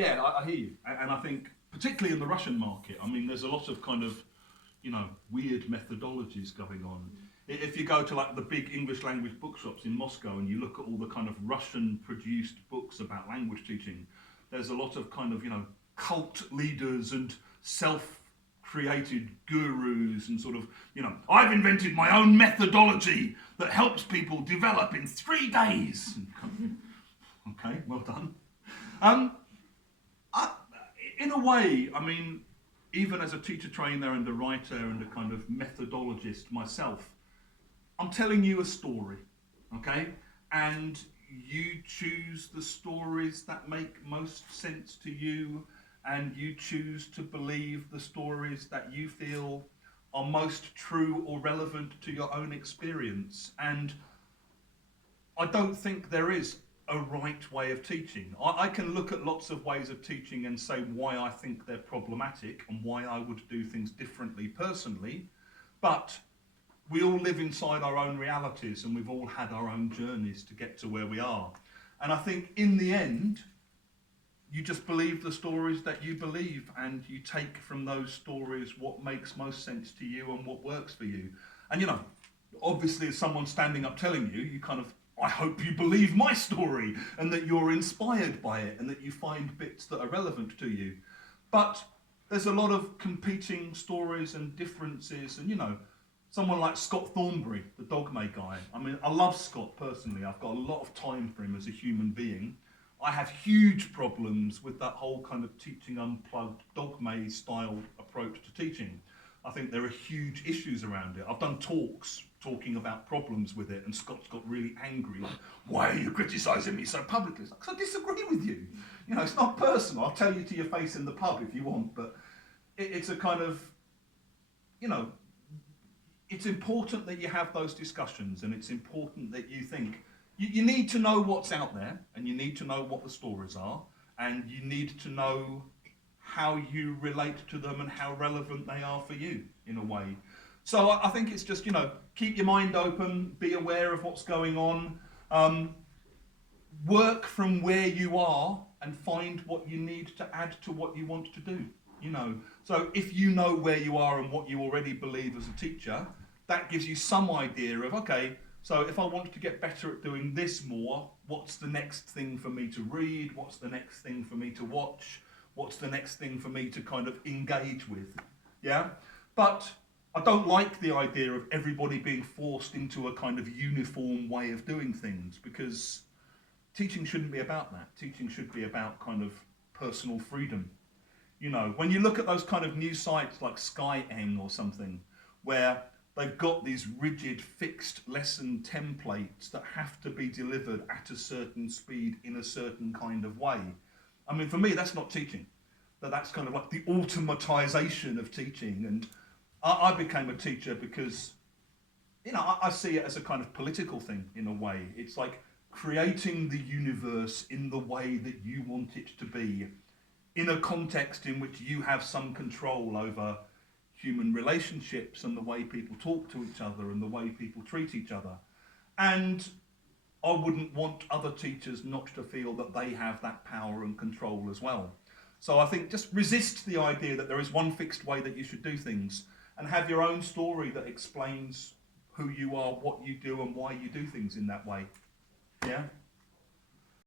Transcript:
Yeah, I hear you. And I think, particularly in the Russian market, I mean, there's a lot of kind of, weird methodologies going on. If you go to like the big English language bookshops in Moscow and you look at all the kind of Russian produced books about language teaching, there's a lot of kind of, cult leaders and self-created gurus and sort of, I've invented my own methodology that helps people develop in 3 days. Okay, well done. In a way, I mean, even as a teacher trainer and a writer and a kind of methodologist myself, I'm telling you a story, okay? And you choose the stories that make most sense to you, and you choose to believe the stories that you feel are most true or relevant to your own experience. And I don't think there is a right way of teaching. I can look at lots of ways of teaching and say why I think they're problematic and why I would do things differently personally, but we all live inside our own realities and we've all had our own journeys to get to where we are. And I think in the end, you just believe the stories that you believe and you take from those stories what makes most sense to you and what works for you. And obviously as someone standing up telling you, you kind of, I hope you believe my story and that you're inspired by it and that you find bits that are relevant to you. But there's a lot of competing stories and differences and, someone like Scott Thornberry, the Dogma guy. I mean, I love Scott personally. I've got a lot of time for him as a human being. I have huge problems with that whole kind of teaching unplugged Dogma style approach to teaching. I think there are huge issues around it. I've done talks talking about problems with it, and Scott's got really angry, like, why are you criticising me so publicly? It's like, 'cause I disagree with you. It's not personal. I'll tell you to your face in the pub if you want, but it's a kind of, it's important that you have those discussions, and it's important that you think, you need to know what's out there, and you need to know what the stories are, and you need to know how you relate to them and how relevant they are for you, in a way. So I think it's just, keep your mind open, be aware of what's going on, work from where you are and find what you need to add to what you want to do, So if you know where you are and what you already believe as a teacher, that gives you some idea of, okay, so if I want to get better at doing this more, what's the next thing for me to read? What's the next thing for me to watch? What's the next thing for me to kind of engage with? Yeah? But I don't like the idea of everybody being forced into a kind of uniform way of doing things, because teaching shouldn't be about that. Teaching should be about kind of personal freedom. When you look at those kind of new sites like Skyeng or something, where they've got these rigid, fixed lesson templates that have to be delivered at a certain speed in a certain kind of way. I mean, for me, that's not teaching. That's kind of like the automatization of teaching. And I became a teacher because, I see it as a kind of political thing in a way. It's like creating the universe in the way that you want it to be, in a context in which you have some control over human relationships and the way people talk to each other and the way people treat each other. And I wouldn't want other teachers not to feel that they have that power and control as well. So I think just resist the idea that there is one fixed way that you should do things, and have your own story that explains who you are, what you do, and why you do things in that way. Yeah?